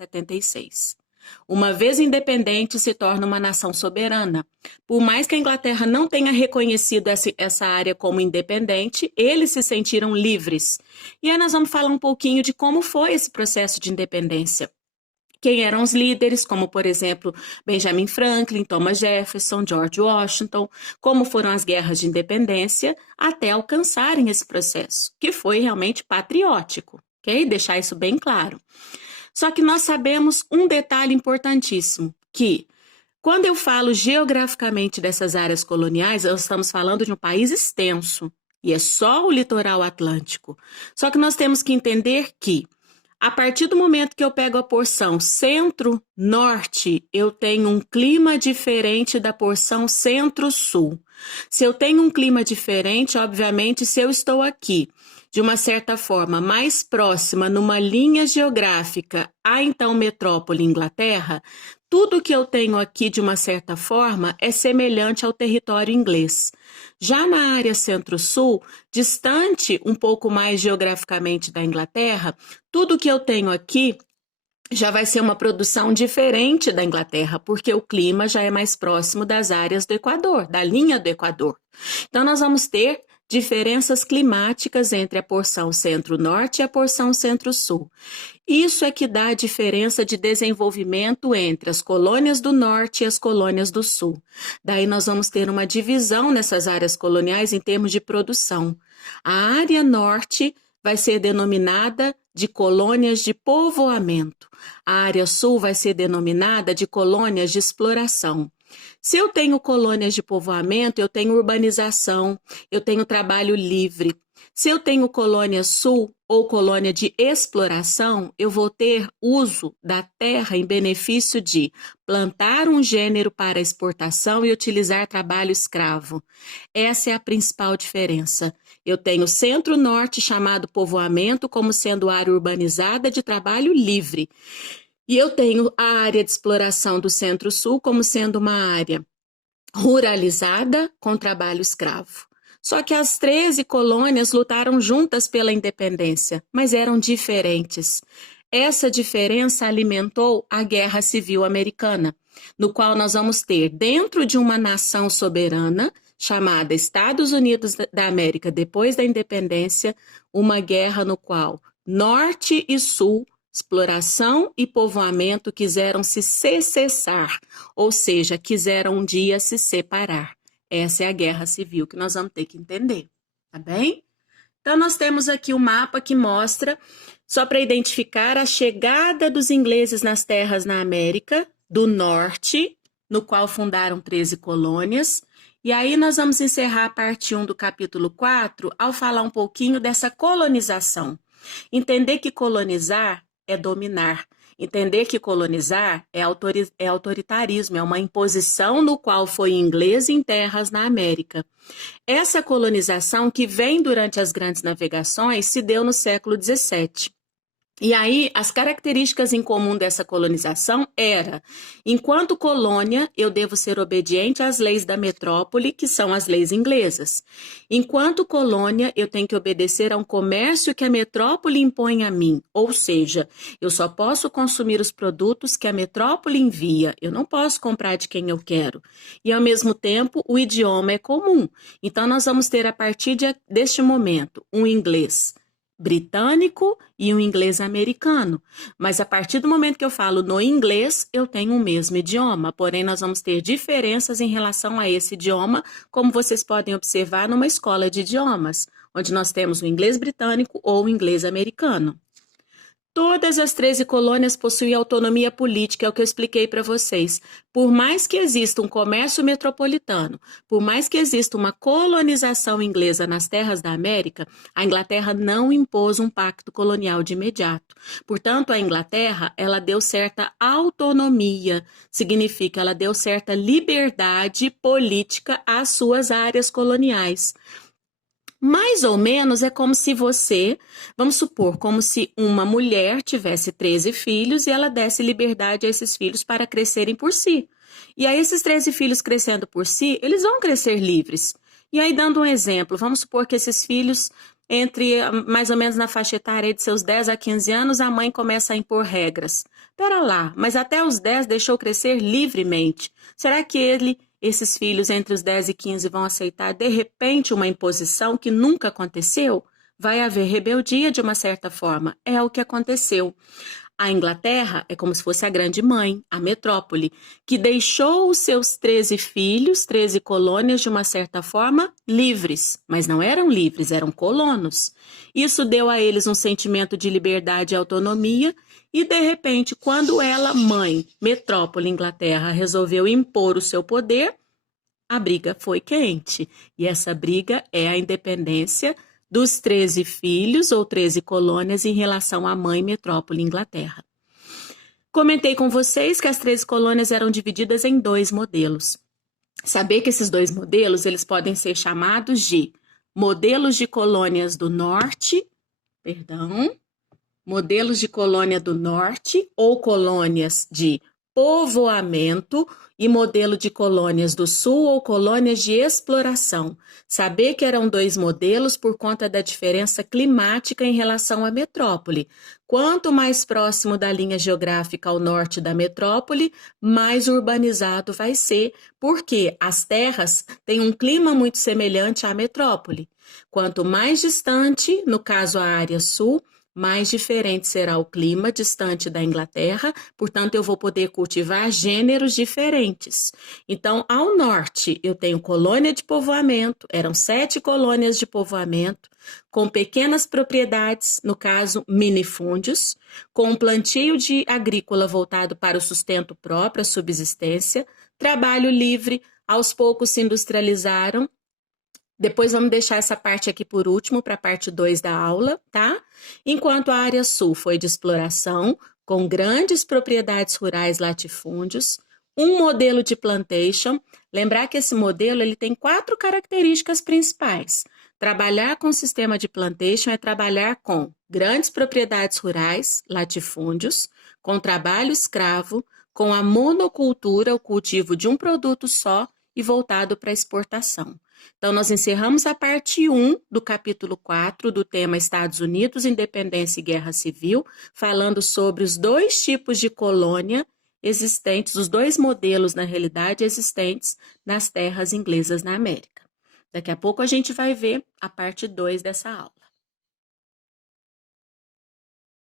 1776. Uma vez independente, se torna uma nação soberana. Por mais que a Inglaterra não tenha reconhecido essa área como independente, eles se sentiram livres. E aí nós vamos falar um pouquinho de como foi esse processo de independência. Quem eram os líderes, como, por exemplo, Benjamin Franklin, Thomas Jefferson, George Washington, como foram as guerras de independência até alcançarem esse processo, que foi realmente patriótico, ok? Deixar isso bem claro. Só que nós sabemos um detalhe importantíssimo, que quando eu falo geograficamente dessas áreas coloniais, nós estamos falando de um país extenso, e é só o litoral atlântico. Só que nós temos que entender que, a partir do momento que eu pego a porção centro-norte, eu tenho um clima diferente da porção centro-sul. Se eu tenho um clima diferente, obviamente, se eu estou aqui, de uma certa forma, mais próxima numa linha geográfica à então metrópole Inglaterra, tudo que eu tenho aqui, de uma certa forma, é semelhante ao território inglês. Já na área centro-sul, distante um pouco mais geograficamente da Inglaterra, tudo que eu tenho aqui já vai ser uma produção diferente da Inglaterra, porque o clima já é mais próximo das áreas do Equador, da linha do Equador. Então, nós vamos ter diferenças climáticas entre a porção centro-norte e a porção centro-sul. Isso é que dá a diferença de desenvolvimento entre as colônias do norte e as colônias do sul. Daí nós vamos ter uma divisão nessas áreas coloniais em termos de produção. A área norte vai ser denominada de colônias de povoamento. A área sul vai ser denominada de colônias de exploração. Se eu tenho colônias de povoamento, eu tenho urbanização, eu tenho trabalho livre. Se eu tenho colônia sul ou colônia de exploração, eu vou ter uso da terra em benefício de plantar um gênero para exportação e utilizar trabalho escravo. Essa é a principal diferença. Eu tenho centro-norte, chamado povoamento, como sendo área urbanizada de trabalho livre. E eu tenho a área de exploração do centro-sul como sendo uma área ruralizada com trabalho escravo. Só que as 13 colônias lutaram juntas pela independência, mas eram diferentes. Essa diferença alimentou a Guerra Civil Americana, no qual nós vamos ter, dentro de uma nação soberana, chamada Estados Unidos da América, depois da independência, uma guerra no qual norte e sul, exploração e povoamento quiseram se secessar, ou seja, quiseram um dia se separar. Essa é a guerra civil que nós vamos ter que entender, tá bem? Então, nós temos aqui um mapa que mostra, só para identificar a chegada dos ingleses nas terras na América do Norte, no qual fundaram 13 colônias. E aí nós vamos encerrar a parte 1 do capítulo 4 ao falar um pouquinho dessa colonização. Entender que colonizar é dominar. Entender que colonizar é autoritarismo, é uma imposição no qual foi inglês em terras na América. Essa colonização que vem durante as grandes navegações se deu no século XVII. E aí, as características em comum dessa colonização era, enquanto colônia, eu devo ser obediente às leis da metrópole, que são as leis inglesas. Enquanto colônia, eu tenho que obedecer a um comércio que a metrópole impõe a mim, ou seja, eu só posso consumir os produtos que a metrópole envia, eu não posso comprar de quem eu quero. E, ao mesmo tempo, o idioma é comum. Então, nós vamos ter, a partir deste momento, um inglês britânico e um inglês americano. Mas a partir do momento que eu falo no inglês, eu tenho o mesmo idioma, porém nós vamos ter diferenças em relação a esse idioma, como vocês podem observar numa escola de idiomas, onde nós temos o inglês britânico ou o inglês americano. Todas as 13 colônias possuem autonomia política, é o que eu expliquei para vocês. Por mais que exista um comércio metropolitano, por mais que exista uma colonização inglesa nas terras da América, a Inglaterra não impôs um pacto colonial de imediato. Portanto, a Inglaterra, ela deu certa autonomia, significa ela deu certa liberdade política às suas áreas coloniais. Mais ou menos é como se você, vamos supor, como se uma mulher tivesse 13 filhos e ela desse liberdade a esses filhos para crescerem por si. E aí esses 13 filhos crescendo por si, eles vão crescer livres. E aí dando um exemplo, vamos supor que esses filhos, entre mais ou menos na faixa etária de seus 10 a 15 anos, a mãe começa a impor regras. pera lá, mas até os 10 deixou crescer livremente. Será que esses filhos entre os 10 e 15 vão aceitar de repente uma imposição que nunca aconteceu? Vai haver rebeldia de uma certa forma. É o que aconteceu. A Inglaterra é como se fosse a grande mãe, a metrópole, que deixou os seus 13 filhos, 13 colônias, de uma certa forma, livres. Mas não eram livres, eram colonos. Isso deu a eles um sentimento de liberdade e autonomia, e de repente, quando ela, mãe, metrópole, Inglaterra, resolveu impor o seu poder, a briga foi quente. E essa briga é a independência dos 13 filhos ou 13 colônias em relação à mãe metrópole Inglaterra. Comentei com vocês que as 13 colônias eram divididas em 2 modelos. Saber que esses 2 modelos eles podem ser chamados de modelos de colônias do norte, modelos de colônia do norte ou colônias de povoamento e modelo de colônias do sul ou colônias de exploração. Saber que eram 2 modelos por conta da diferença climática em relação à metrópole. Quanto mais próximo da linha geográfica ao norte da metrópole, mais urbanizado vai ser, porque as terras têm um clima muito semelhante à metrópole. Quanto mais distante, no caso a área sul, mais diferente será o clima distante da Inglaterra, portanto, eu vou poder cultivar gêneros diferentes. Então, ao norte, eu tenho colônia de povoamento, eram 7 colônias de povoamento, com pequenas propriedades, no caso, minifúndios, com um plantio de agrícola voltado para o sustento próprio, a subsistência, trabalho livre, aos poucos se industrializaram. Depois vamos deixar essa parte aqui por último, para a parte 2 da aula, tá? Enquanto a área sul foi de exploração, com grandes propriedades rurais latifúndios, um modelo de plantation. Lembrar que esse modelo ele tem 4 características principais. Trabalhar com o sistema de plantation é trabalhar com grandes propriedades rurais, latifúndios, com trabalho escravo, com a monocultura, o cultivo de um produto só e voltado para exportação. Então, nós encerramos a parte 1 do capítulo 4 do tema Estados Unidos, Independência e Guerra Civil, falando sobre os 2 tipos de colônia existentes, os 2 modelos, na realidade, existentes nas terras inglesas na América. Daqui a pouco a gente vai ver a parte 2 dessa aula.